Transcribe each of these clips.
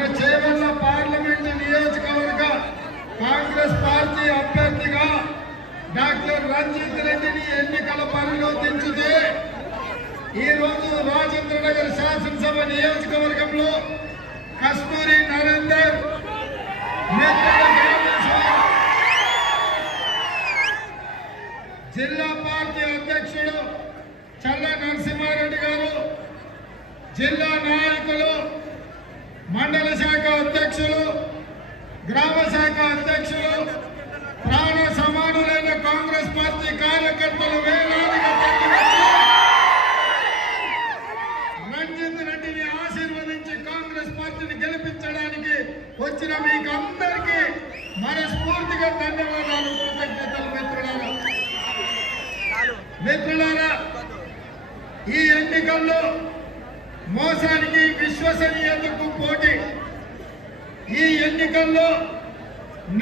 మన చేవెళ్ల పార్లమెంటు నియోజకవర్గ కాంగ్రెస్ పార్టీ అభ్యర్థిగా డాక్టర్ రంజిత్ రెడ్డిని ఎన్నికల బరిలో దించితే ఈరోజు రాజేంద్ర నగర్ శాసనసభ నియోజకవర్గంలో కస్తూరి నరేందర్, జిల్లా పార్టీ అధ్యక్షుడు చల్ల నరసింహారెడ్డి గారు, జిల్లా నాయకులు, మండల శాఖ అధ్యక్షులు, గ్రామ శాఖ అధ్యక్షులు, ప్రాణ సమానులైన కాంగ్రెస్ పార్టీ కార్యకర్తలు వేలాదిగా రంజిత్ రెడ్డిని ఆశీర్వదించి కాంగ్రెస్ పార్టీని గెలిపించడానికి వచ్చిన మీకు అందరికీ మనస్ఫూర్తిగా ధన్యవాదాలు, కృతజ్ఞతలు. మిత్రులారా, ఈ ఎన్నికల్లో మోసానికి విశ్వసనీయతకు పోటీ, ఈ ఎన్నికల్లో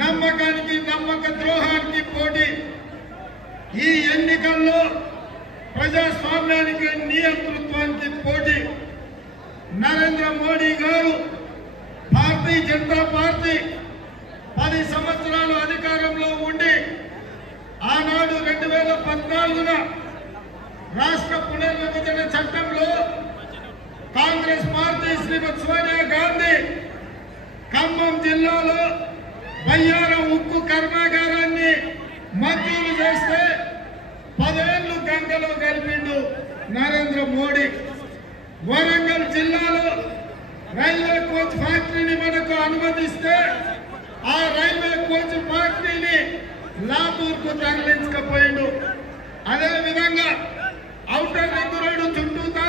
నమ్మకానికి నమ్మక ద్రోహానికి పోటీ, ఈ ఎన్నికల్లో ప్రజాస్వామ్యానికి నియంతృత్వానికి పోటీ. నరేంద్ర మోడీ గారు భారతీయ జనతా పార్టీ 10 సంవత్సరాలు అధికారంలో ఉండి ఆనాడు 2014 రాష్ట్ర పునర్విభజన చట్టంలో కాంగ్రెస్ పార్టీ శ్రీమతి సోనియా గాంధీ ఖమ్మం జిల్లాలో బయ్యారం ఉక్కు కర్మాగారాన్ని మంజూరు చేస్తే 10 ఏళ్లు గంగలో కలిపిండు నరేంద్ర మోడీ. వరంగల్ జిల్లాలో రైల్వే కోచ్ ఫ్యాక్టరీని మనకు అనుమతిస్తే ఆ రైల్వే కోచ్ ఫ్యాక్టరీని లాతూర్కు తరలించకపోయిండు. అదే విధంగా ఔటర్ రింగ్ రోడ్డు చుట్టూతా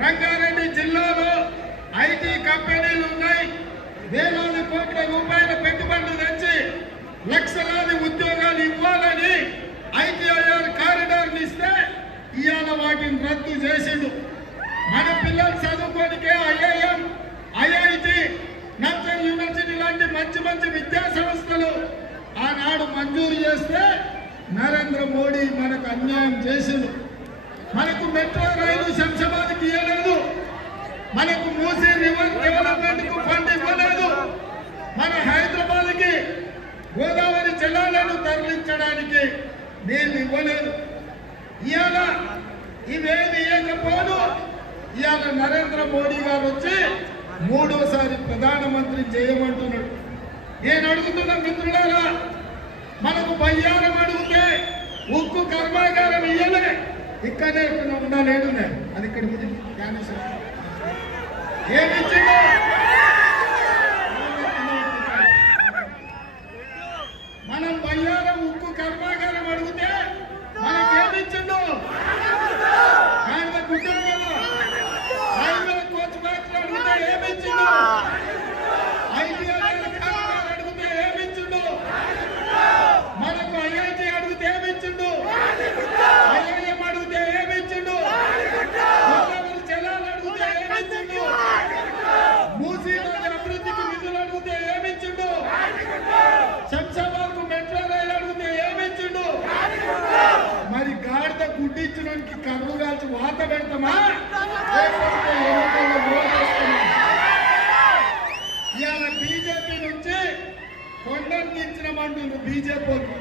రంగారెడ్డి జిల్లాలో ఐటీ కంపెనీలు ఉన్నాయి. వేలాది కోట్ల రూపాయల పెట్టుబడులు తెచ్చి లక్షలాది ఉద్యోగాలు ఇవ్వాలని ఐటీఐఆర్ కారిడార్ ఇస్తే ఇవాళ వాటిని రద్దు చేసిండు. మన పిల్లలు చదువుకోనికే ఐఐఎం, ఐఐటి, నేషనల్ యూనివర్సిటీ లాంటి మంచి మంచి విద్యా సంస్థలు ఆనాడు మంజూరు చేస్తే నరేంద్ర మోడీ మనకు అన్యాయం చేసిండు. మనకు మెట్రో రైలు శంషాబాద్కి ఇవ్వలేదు, మనకు మూసీ రివర్ డెవలప్మెంట్ కు ఫండ్ ఇవ్వలేదు, మన హైదరాబాద్కి గోదావరి జలాలను తరలించడానికి నీళ్ళు ఇవ్వలేదు. ఇవాళ ఇవేమి ఇవ్వకపోను ఇవాళ నరేంద్ర మోడీ గారు వచ్చి 3వసారి ప్రధానమంత్రి చేయమంటున్నాడు. నేను అడుగుతున్న మిత్రులారా, మనకు బయ్యారం అడిగితే ఉక్కు కర్మాగారం ఇయ్యలే, ఇక్కడే ఉండాలేడు, అది ఇక్కడ ఏమిచ్చిందో మనం బయ్యారం ఉక్కు కర్మాగారం అడిగితే మనకేమిచ్చిండు? రైల్వే కోచ్ ఫ్యాక్టరీ అడిగితే ఏమిచ్చిండు? ఐటీఐఆర్ కారిడార్ అడిగితే ఏమిచ్చిండు? మనకు ఐఐటి అడిగితే ఏమిచ్చిండు? ఐఐఎం అడిగితే ఏమిచ్చిండు? గోదావరి జలాలు అడిగితే ఏమిచ్చిండు? మూసీ నది అభివృద్ధికి నిధులు అడిగితే ఏమిచ్చిండు? శంషాబాద్ కు మెట్రో రైలు అడిగితే ఏమిచ్చిండు? మరి గాడిద గుడ్డించడానికి కర్రు కాల్చి వాత పెడతామా? ఇవాళ బీజేపీ నుంచి కొండను దించినమంటుంది బీజేపీకి.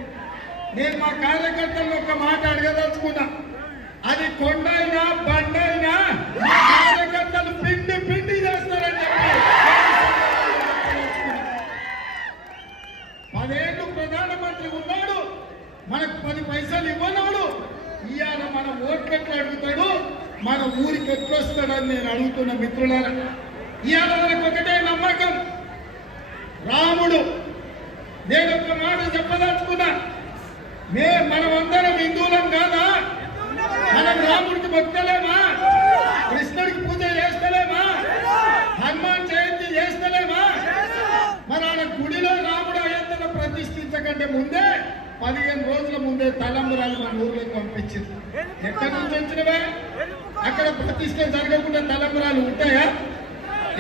నేను మా కార్యకర్తలను ఒక మాట అడగదలుచుకున్నా, అది కొండ అయినా బండైనా కార్యకర్తలు పిండి పిండి చేస్తారని చెప్పి 10 ఏళ్ళు ప్రధానమంత్రి ఉన్నాడు, మనకు 10 పైసలు ఇవ్వనాడు. ఇవాళ మన ఓట్లు ఎట్లా అడుగుతాడు, మన ఊరికి ఎట్లొస్తాడని నేను అడుగుతున్న మిత్రులారా. ఇవాళ మనకు ఒకటే నమ్మకం, రాముడు. నేను ఒక మాట చెప్పదలుచుకున్నా, మనమందరం హిందువులం కాదా? మనం రాముడికి భక్తలేమా? కృష్ణుడికి పూజ చేస్తలేమా? హనుమాన్ జయంతి చేస్తలేమా? మన గుడిలో రాముడు అయోధ్యను ప్రతిష్ఠించకంటే ముందే 15 రోజుల ముందే తలంబరాలు మన ఊర్లోకి పంపించింది. ఎక్కడి నుంచి వచ్చినవే? అక్కడ ప్రతిష్ఠ జరగకుండా తలంబరాలు ఉంటాయా?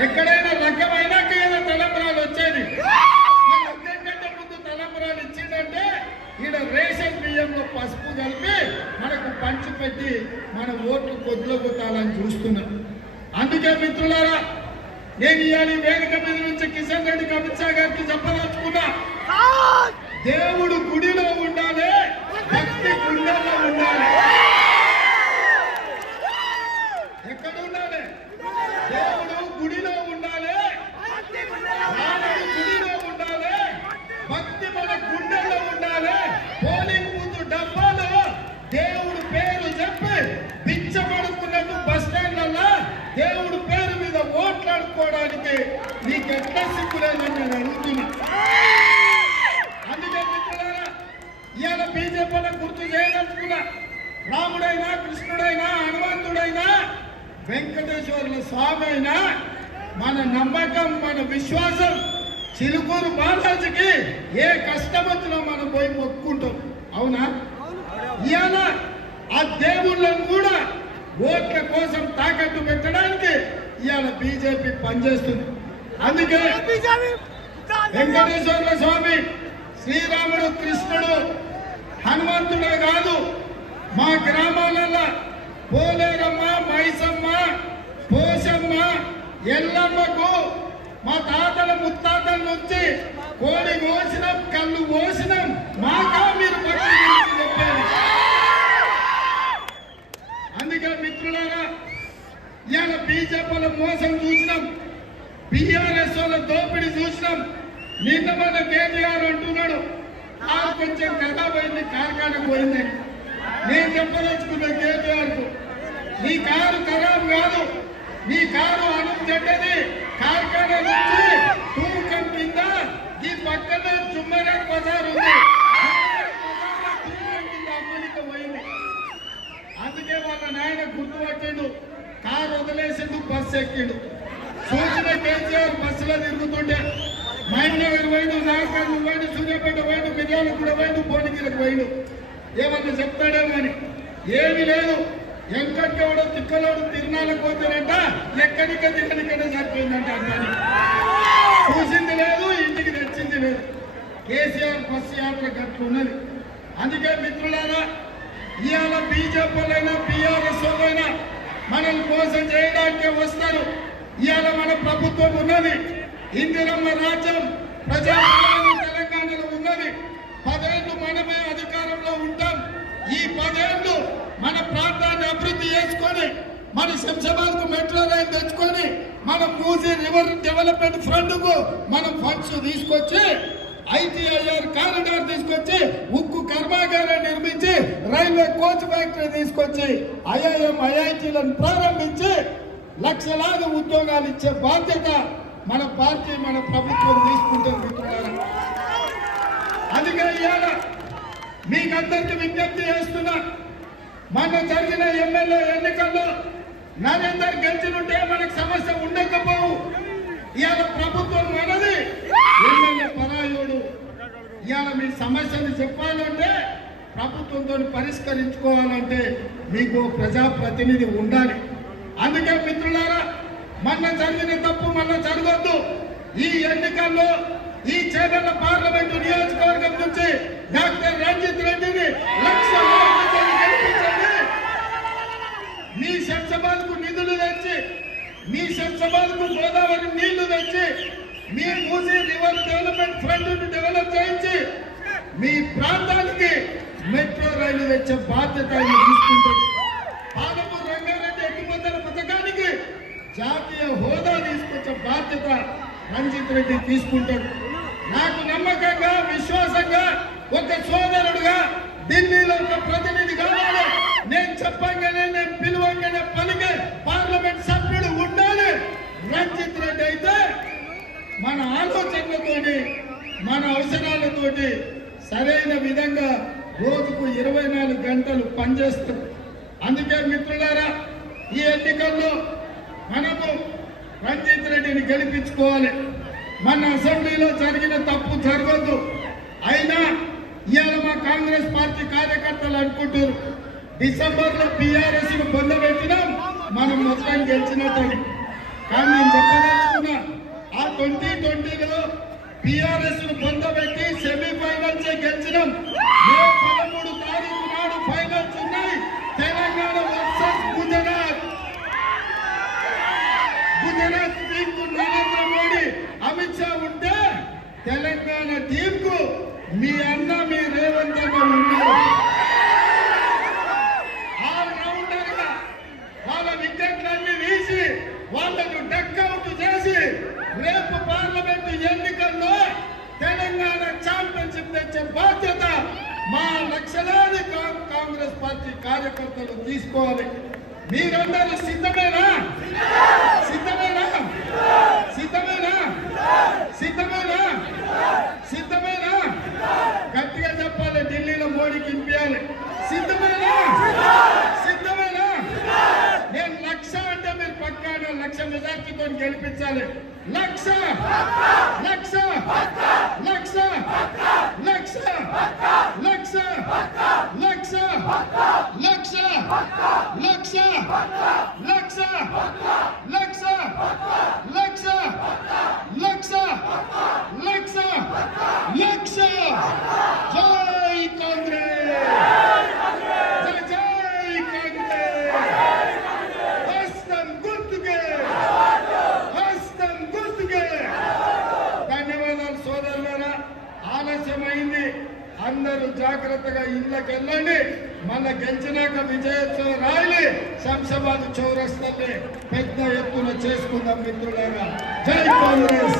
ఎక్కడైనా రకమైనాక ఏదో తలంబరాలు వచ్చేది. అంతకంటే ముందు తలంబరాలు ఇచ్చిందంటే ఈడ రేషన్ బియ్యంలో పసుపు కలిపి మనకు పంచి పెట్టి మన ఓట్లు కొద్దులో కొట్టాలని చూస్తున్నాం. అందుకే మిత్రులారా, నేను ఇవాళ ఈ వేదిక మీద నుంచి కిషన్ రెడ్డికి అమిత్ షా గారికి చెప్పదలుచుకున్నా, దేవుడు గుడిలో ఉండాలి, భక్తి గుండెల్లో ఉండాలి. ఎక్కడ ఉండాలి? దేవుడు గుడిలో ఉండాలి, రాముడు గుడిలో ఉండాలి, భక్తి మన గుండెల్లో ఉండాలి. పోలింగ్ బూత్ డబ్బాలో దేవుడు పేరు చెప్పి పిచ్చబడుతున్నట్టు బస్ స్టాండ్లలో దేవుడు పేరు మీద ఓట్లాడుకోవడానికి నీకు ఎట్లా సిగ్గులేదని నేను అడుగుతున్నా. అందుకే మిత్రులారా, ఇవాళ బీజేపీలో గుర్తు చేయదలుచుకున్నా, రాముడైనా కృష్ణుడైనా హనుమంతుడైనా వెంకటేశ్వర్ల స్వామి అయినా మన నమ్మకం, మన విశ్వాసం చిలుకూరు బాలాజీకి ఏ కష్టం వచ్చినా మనం పోయి మొక్కుంటాం. అవునా? ఇవాళ ఆ దేవుళ్ళను కూడా ఓట్ల కోసం తాకట్టు పెట్టడానికి ఇవాళ బీజేపీ పనిచేస్తుంది. అందుకే వెంకటేశ్వర్ల స్వామి, శ్రీరాముడు, కృష్ణుడు, హనుమంతుడే కాదు, మా గ్రామాలలో పోలేరమ్మ, మైసమ్మ, పోషమ్మ, ఎల్లమ్మకు మా తాతల ముత్తాతల నుంచి కోడి కోసినాం, కళ్ళు కోసినాం, మాకా మీరు చెప్పారు. అందుకే మిత్రులారా, ఇవాళ బీజేపీల మోసం చూసినాం, బీఆర్ఎస్ వాళ్ళ దోపిడీ చూసినాం. నిన్న మన కేటీఆర్ అంటున్నాడు కొంచెం కథ పోయింది, కార్ఖాన పోయిందని. నేను చెప్పదలుచుకున్న కేటీఆర్ కు, నీ కారు ఖరాబ్ కాదు, నీ కారు చెడ్డది. కార్ఖానా నుంచి తూకం కింద ఈ పక్కన చుమ్మరేట్ బజార్ ఉంది, తూకం కింద అమ్మనికి పోయింది. అందుకే వాళ్ళ నాయన గుర్తుపట్టిండు, కారు వదిలేసిండు, బస్సు ఎక్కిండు. చూసిన కేసీఆర్ బస్సులో తిరుగుతుంటే మైనగర్ పోయిండు, నాగర్లు పోయిండు, సూర్యాపేట పోయిండు, మిర్యాలకు కూడా పోయిండు, భువనగిరికి పోయిండు. ఏమన్నా చెప్తాడేమో అని. ఏమి లేదు, ఎంకట్టోడు తిక్కలోడు తిరునాళ్ళకు పోతారంట, ఎక్కడిక తిక్కడికనే సరిపోయిందంట. అర్థాన్ని చూసింది లేదు, ఇంటికి తెచ్చింది లేదు. కేసీఆర్ బస్సు యాత్ర గట్లు ఉన్నది. అందుకే మిత్రులారా, ఇవాళ బీజేపీలైనా బీఆర్ఎస్ వాళ్ళైనా మనల్ని మోసం చేయడానికే వస్తారు. ఇవాళ మన ప్రభుత్వం ఉన్నది, ఇందిరమ్మ రాజ్యం, ప్రజాపాలన తెలంగాణలో ఉన్నది. 10 ఏళ్ళు మనమే అధికారంలో ఉంటాం. ఈ 10 ఏళ్ళు మన ప్రాంతాన్ని అభివృద్ధి చేసుకొని, మన శంషాబాద్ కు మెట్రో రైలు తెచ్చుకొని, మన మూసీ రివర్ డెవలప్మెంట్ ఫండ్ కు మనం ఫండ్స్ తీసుకొచ్చి, ఐటీఐఆర్ కారిడార్ తీసుకొచ్చి, ఉక్కు కర్మాగారం నిర్మించి, రైల్వే కోచ్ ఫ్యాక్టరీ తీసుకొచ్చి, ఐఐఎం ఐఐటీలను ప్రారంభించి లక్షలాది ఉద్యోగాలు ఇచ్చే బాధ్యత మన పార్టీ, మన ప్రభుత్వం తీసుకుంటుంది మిత్రులారా. అందుకే ఇవాళ మీకందరికీ విజ్ఞప్తి చేస్తున్నా, మన జరిగిన ఎమ్మెల్యే ఎన్నికల్లో నరేందర్ గెలిచినుంటే మనకు సమస్య ఉండకపోవు. ఇవాళ ప్రభుత్వం మనది, ఎమ్మెల్యే పరాయుడు. ఇవాళ మీ సమస్యను చెప్పాలంటే, ప్రభుత్వంతో పరిష్కరించుకోవాలంటే మీకు ప్రజాప్రతినిధి ఉండాలి. అందుకే మిత్రులారా, మొన్న జరిగిన తప్పు మొన్న జరగొద్దు. ఈ ఎన్నికల్లో ఈ చేవెళ్ల పార్లమెంటు నియోజకవర్గం నుంచి డాక్టర్ రంజిత్ రెడ్డిని 1,00,000 ఓట్లతో గెలిపించండి. మీ శంషాబాద్ కు నిధులు తెచ్చి, మీ శంషాబాద్ కు గోదావరి నీళ్లు తెచ్చి, మీ Musi river development fund develop చేయించి, మీ ప్రాంతానికి మెట్రో రైలు తెచ్చే బాధ్యత తీసుకుంటారు. పాలమూరు రంగారెడ్డి ఎత్తిపోతల పథకానికి జాతీయ హోదా తీసుకొచ్చే బాధ్యత రంజిత్ రెడ్డి తీసుకుంటాడు. నాకు నమ్మకంగా, విశ్వాసంగా, ఒక సోదరుడుగా ఢిల్లీలో ఒక ప్రతినిధి కావాలి. నేను చెప్పంగానే, నేను పిలువంగానే పలికే పార్లమెంట్ సభ్యుడు ఉండాలి. రంజిత్ రెడ్డి అయితే మన ఆలోచనలతోటి, మన అవసరాలతోటి సరైన విధంగా రోజుకు 24 గంటలు పనిచేస్తాం. అందుకే మిత్రులారా, ఈ ఎన్నికల్లో మనము రంజిత్ రెడ్డిని గెలిపించుకోవాలి. మన అసెంబ్లీలో జరిగిన తప్పు జరగద్దు. అయినా ఇవాళ మా కాంగ్రెస్ పార్టీ కార్యకర్తలు అనుకుంటారు, డిసెంబర్లో బీఆర్ఎస్ ను పొందబెట్టినాం, మనం మొత్తం గెలిచినట్టని. కానీ నేను చెప్పదలుచుకున్నా, ఆ 2020లో బీఆర్ఎస్ ను పొందబెట్టి సెమీఫైనల్స్ గెలిచినాం. మే 13 తారీఖు నాడు ఫైనల్స్ ఉన్నాయి. తెలంగాణ వర్సెస్ గుజరాత్. గుజరాత్ టీంకు తెలంగాణ టీం కు మీ అన్న మీ రేవంత్ అన్న ఉన్నారు. ఆల్ రౌండర్ గా వాళ్ళ వికెట్లన్నీ తీసి వాళ్ళకు డక్అవుట్ చేసి రేపు పార్లమెంటు ఎన్నికల్లో తెలంగాణ ఛాంపియన్షిప్ తెచ్చే బాధ్యత మా లక్షలాది కాంగ్రెస్ పార్టీ కార్యకర్తలు తీసుకోవాలి. మీరందరూ సిద్ధమేనా? సిద్ధమేనా? సిద్ధమేనా? సిద్ధమేనా? సిద్ధమేనా? గట్టిగా చెప్పాలి. ఢిల్లీలో మోడీకి ఇప్పించాలి. సిద్ధమేనా? సిద్ధమేనా? నేను 1,00,000 అంటే మీరు పక్కాన 1,00,000 మెజార్టీతో గెలిపించాలి. 1,00,000 1,00,000 1,00,000 1,00,000 1,00,000 1,00,000 1,00,000 1,00,000 1,00,000 1,00,000 జై కాంగ్రెస్, జై కాంగ్రెస్. హస్తం గుర్తుకే, హస్తం గుర్తుకే. ధన్యవాదాలు సోదరులారా. ఆలస్యమైంది. అందరూ జాగ్రత్తగా ఇళ్ళకి వెళ్ళండి. మళ్ళా గెలిచినాక విజయోత్సవ ర్యాలీ శంషాబాద్ చౌరస్తాలో పెద్ద ఎత్తున చేసుకుందాం మిత్రులారా. జై కాంగ్రెస్.